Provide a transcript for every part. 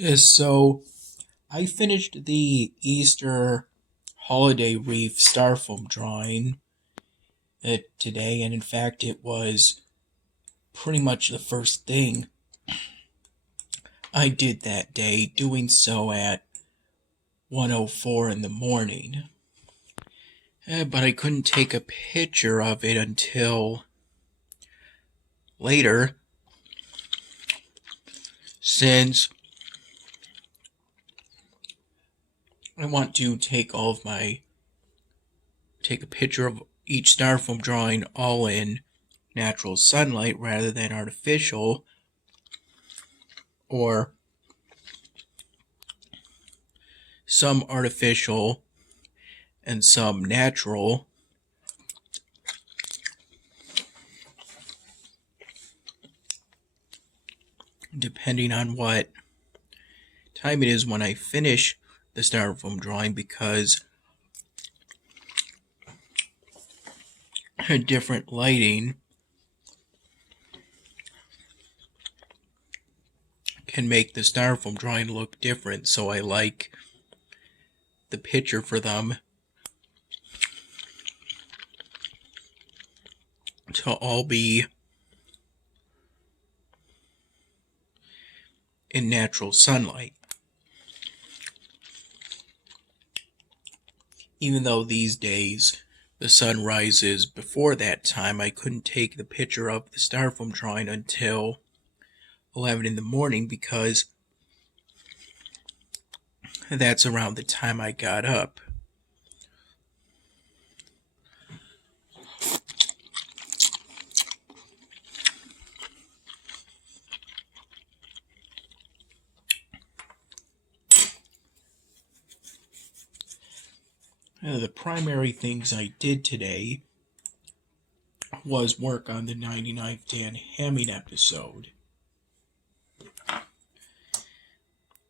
So I finished the Easter holiday wreath styrofoam drawing today, and in fact, it was pretty much the first thing I did that day, doing so at 1:04 in the morning. But I couldn't take a picture of it until later, since I want to take a picture of each styrofoam drawing all in natural sunlight rather than artificial, or some artificial and some natural, depending on what time it is when I finish the styrofoam drawing, because different lighting can make the styrofoam drawing look different, so I like the picture for them to all be in natural sunlight. Even though these days the sun rises before that time, I couldn't take the picture of the styrofoam drawing until 11 in the morning, because that's around the time I got up. The primary things I did today was work on the 99th Dan Hamming episode.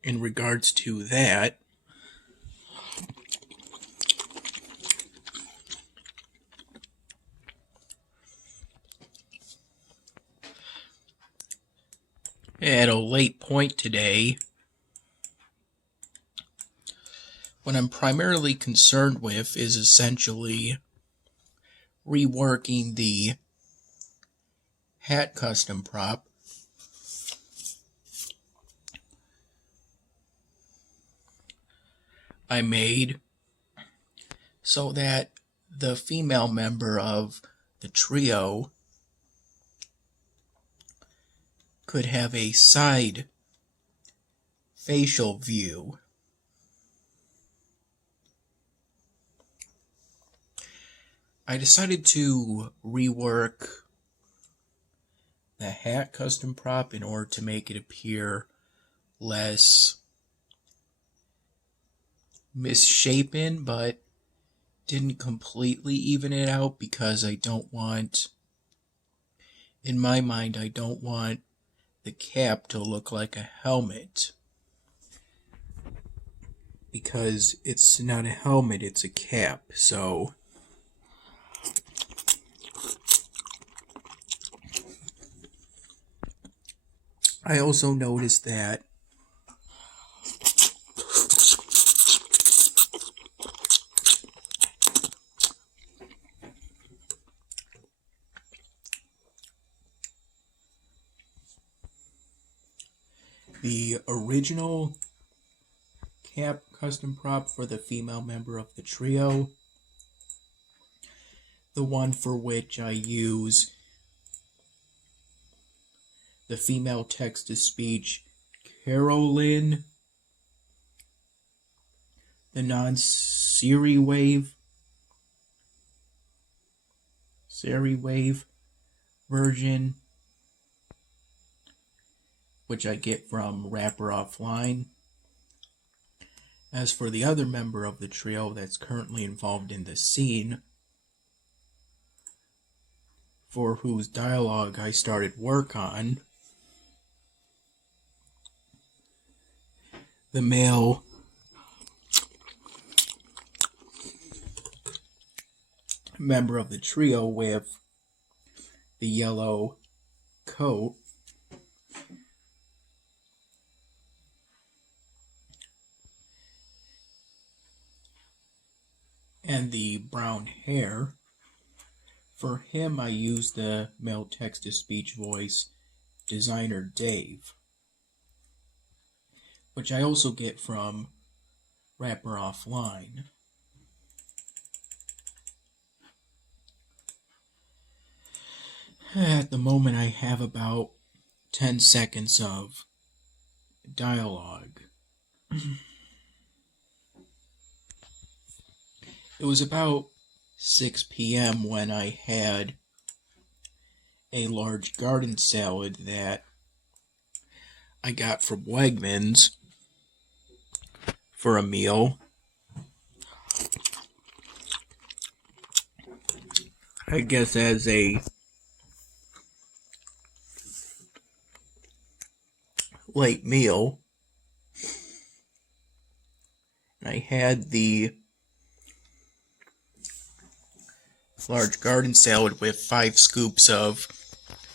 In regards to that, at a late point today, what I'm primarily concerned with is essentially reworking the hat custom prop I made so that the female member of the trio could have a side facial view. I decided to rework the hat custom prop in order to make it appear less misshapen, but didn't completely even it out, because in my mind, I don't want the cap to look like a helmet, because it's not a helmet, it's a cap. So I also noticed that the original cap custom prop for the female member of the trio, the one for which I use the female text-to-speech Carolyn, the non-Siri wave version, which I get from Rapper Offline. As for the other member of the trio that's currently involved in the scene, for whose dialogue I started work on, the male member of the trio with the yellow coat, and the brown hair. For him, I used the male text-to-speech voice designer Dave, which I also get from Rapper Offline. At the moment, I have about 10 seconds of dialogue. It was about 6 p.m. when I had a large garden salad that I got from Wegmans for a meal. I guess as a late meal. I had the large garden salad with 5 scoops of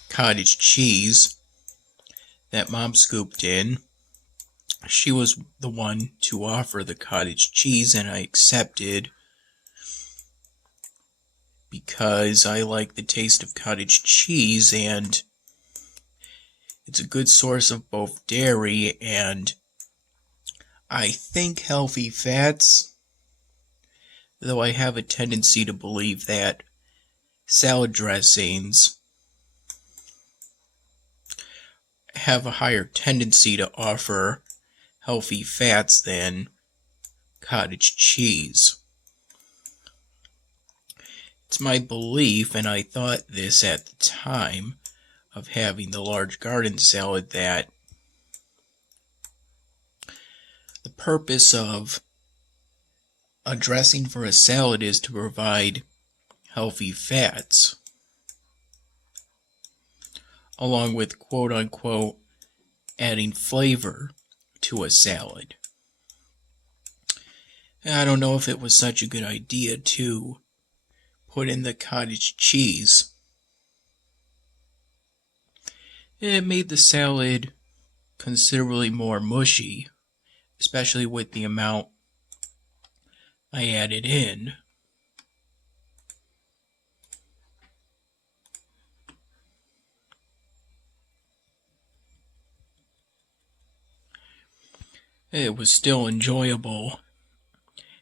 cottage cheese that Mom scooped in. She was the one to offer the cottage cheese, and I accepted because I like the taste of cottage cheese, and it's a good source of both dairy and, I think, healthy fats. Though I have a tendency to believe that salad dressings have a higher tendency to offer healthy fats than cottage cheese. It's my belief, and I thought this at the time of having the large garden salad, that the purpose of a dressing for a salad is to provide healthy fats, along with quote-unquote adding flavor to a salad. I don't know if it was such a good idea to put in the cottage cheese. It made the salad considerably more mushy, especially with the amount I added in. It was still enjoyable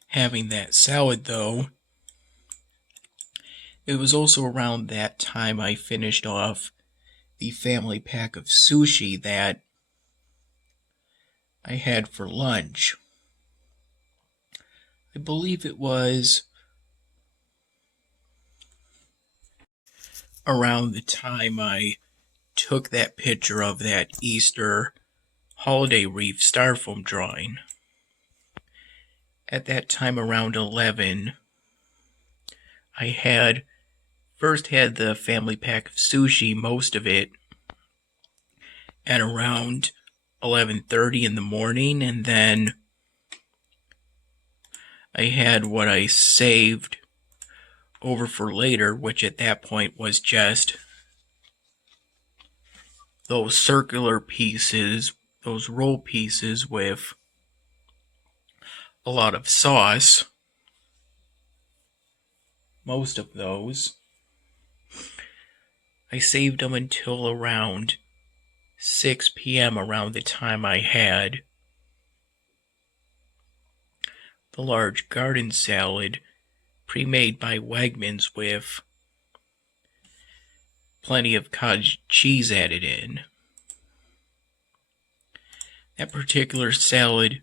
having that salad, though. It was also around that time I finished off the family pack of sushi that I had for lunch. I believe it was around the time I took that picture of that Easter holiday wreath styrofoam drawing. At that time, around 11, I first had the family pack of sushi, most of it, at around 11:30 in the morning, and then I had what I saved over for later, which at that point was just those circular pieces, those roll pieces with a lot of sauce. Most of those. I saved them until around 6 p.m., around the time I had the large garden salad pre-made by Wegmans with plenty of cottage cheese added in. That particular salad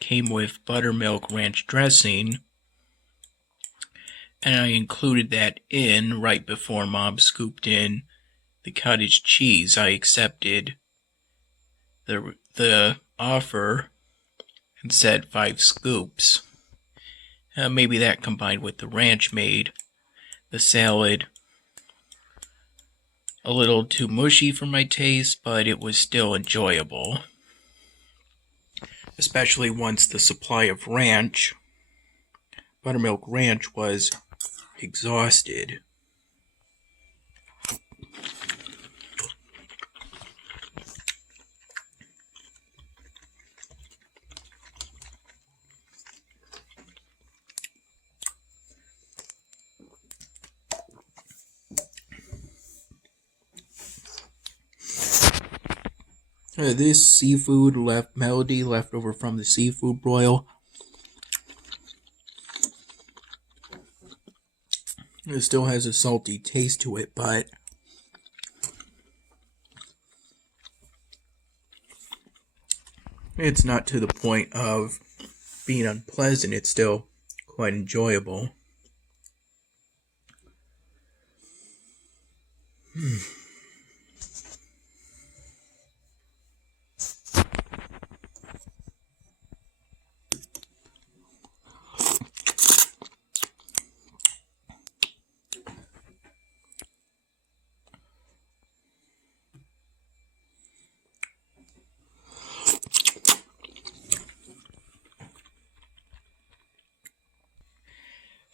came with buttermilk ranch dressing, and I included that in right before Mom scooped in the cottage cheese. I accepted the offer and said 5 scoops. Maybe that combined with the ranch made the salad a little too mushy for my taste, but it was still enjoyable. Especially once the supply of buttermilk ranch, was exhausted. This seafood melody left over from the seafood broil. It still has a salty taste to it, but it's not to the point of being unpleasant. It's still quite enjoyable.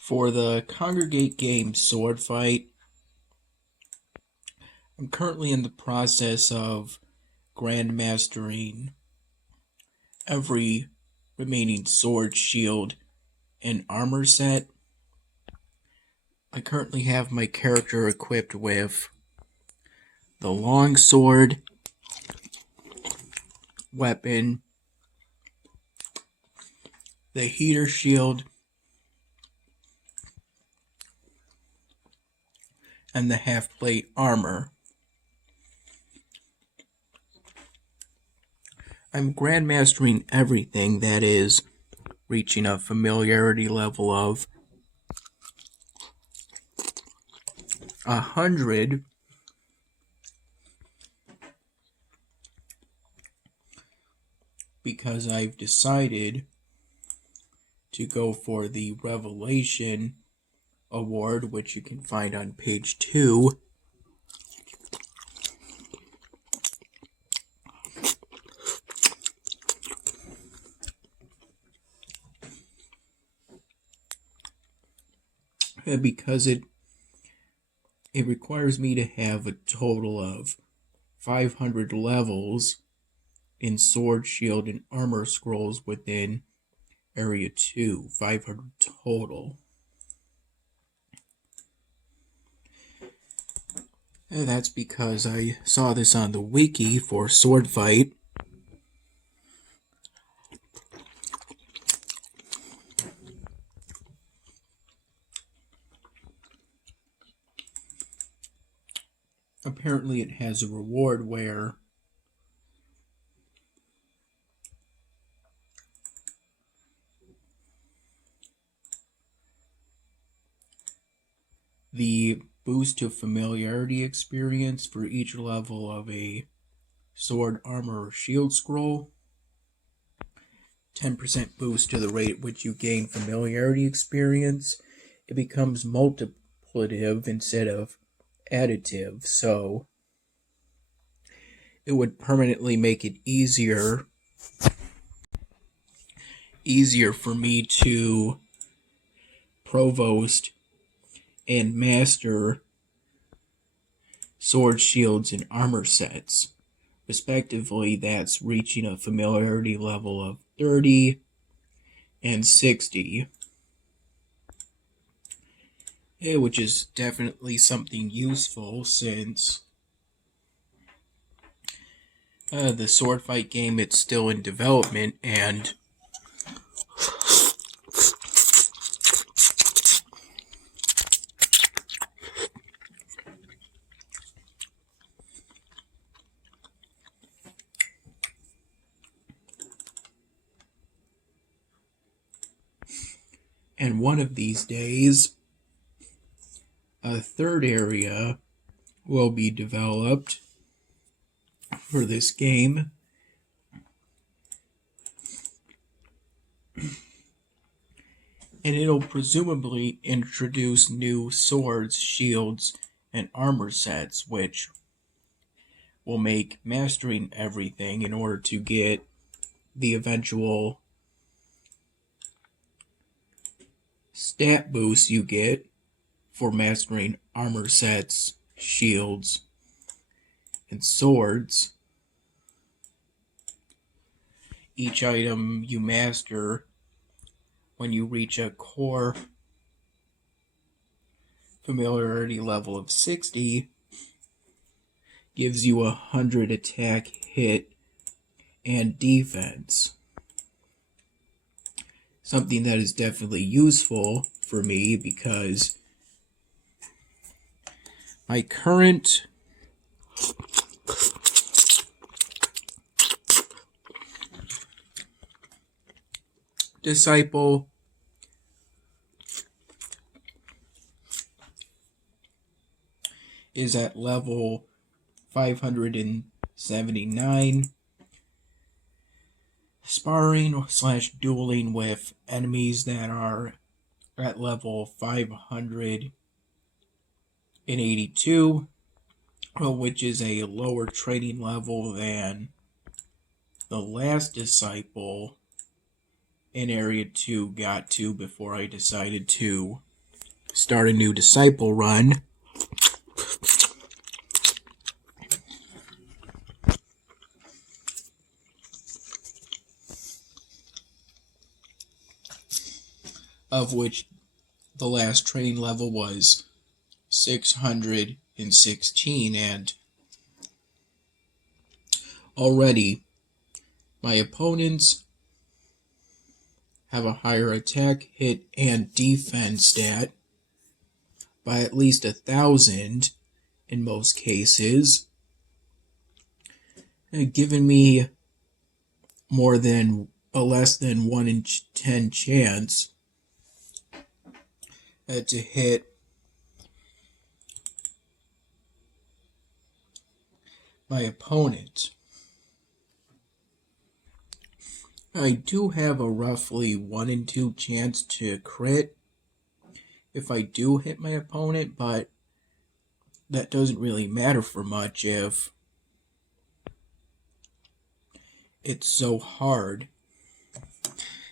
For the Congregate game sword fight, I'm currently in the process of grandmastering every remaining sword, shield, and armor set. I currently have my character equipped with the long sword, weapon, the heater shield, and the half-plate armor. I'm grandmastering everything that is reaching a familiarity level of 100, because I've decided to go for the Revelation Award, which you can find on page 2. Because it requires me to have a total of 500 levels in sword, shield, and armor scrolls within Area 2. 500 total. And that's because I saw this on the wiki for sword fight. Apparently it has a reward where the boost to familiarity experience for each level of a sword, armor, or shield scroll, 10% boost to the rate at which you gain familiarity experience. It becomes multiplicative instead of additive, so it would permanently make it easier for me to provost and master sword, shields, and armor sets. Respectively, that's reaching a familiarity level of 30 and 60. Which is definitely something useful, since the sword fight game, it's still in development, and one of these days, a third area will be developed for this game. And it'll presumably introduce new swords, shields, and armor sets, which will make mastering everything in order to get the eventual stat boost you get for mastering armor sets, shields, and swords. Each item you master when you reach a core familiarity level of 60 gives you 100 attack hit and defense. Something that is definitely useful for me because my current disciple is at level 579, sparring / dueling with enemies that are at level 582, which is a lower training level than the last disciple in Area 2 got to before I decided to start a new disciple run. Of which the last training level was 616, and already my opponents have a higher attack, hit, and defense stat by at least 1,000 in most cases, giving me more than a less than 1 in 10 chance to hit my opponent. I do have a roughly 1 in 2 chance to crit if I do hit my opponent, but that doesn't really matter for much if it's so hard.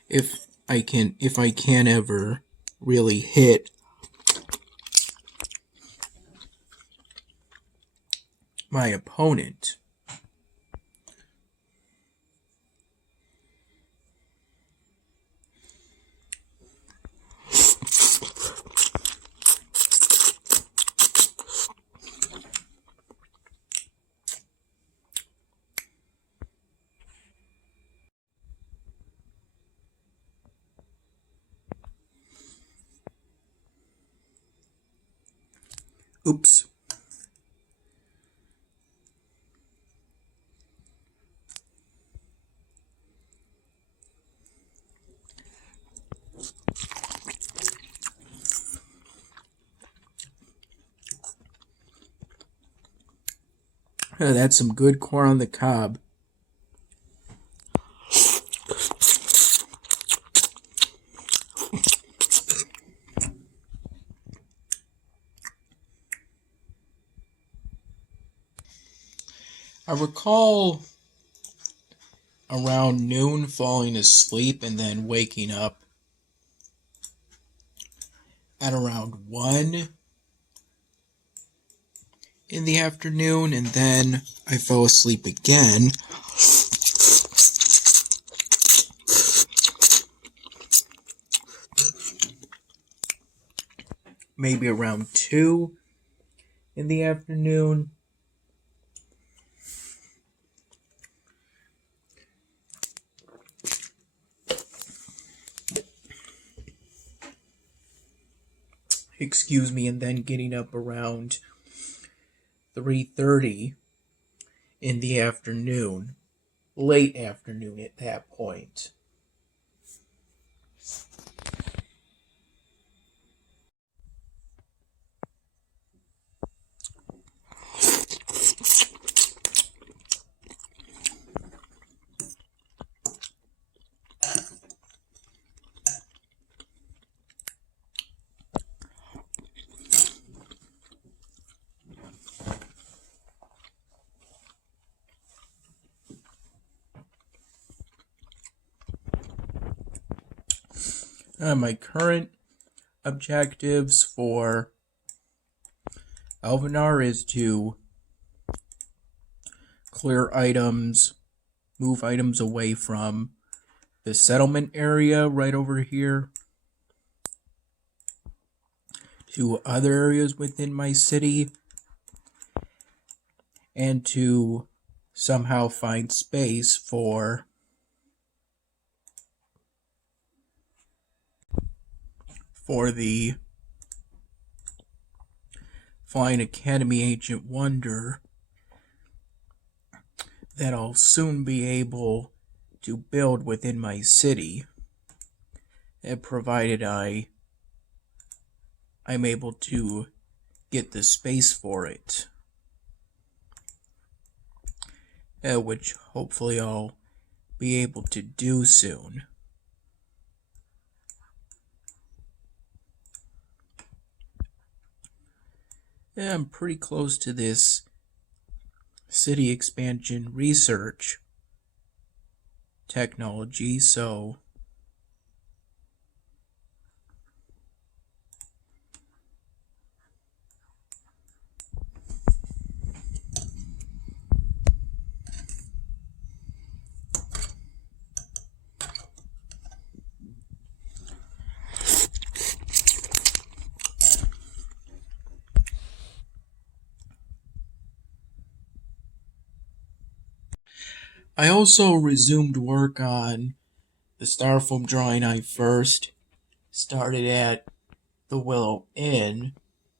If I can ever really hit my opponent. Oops. That's some good corn on the cob. I recall around noon falling asleep and then waking up at around 1 in the afternoon, and then I fell asleep again. Maybe around 2 in the afternoon. Excuse me, and then getting up around 3:30 in the afternoon, late afternoon at that point. My current objectives for Alvanar is to clear items, move items away from the settlement area right over here to other areas within my city, and to somehow find space for the Flying Academy Agent Wonder that I'll soon be able to build within my city, provided I'm able to get the space for it, which hopefully I'll be able to do soon. I'm pretty close to this city expansion research technology, so I also resumed work on the Styrofoam drawing I first started at the Willow Inn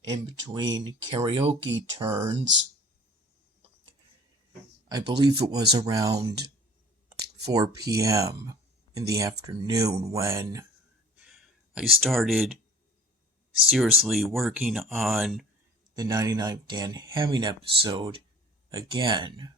in between karaoke turns. I believe it was around 4 p.m. in the afternoon when I started seriously working on the 99th Dan Hamming episode again.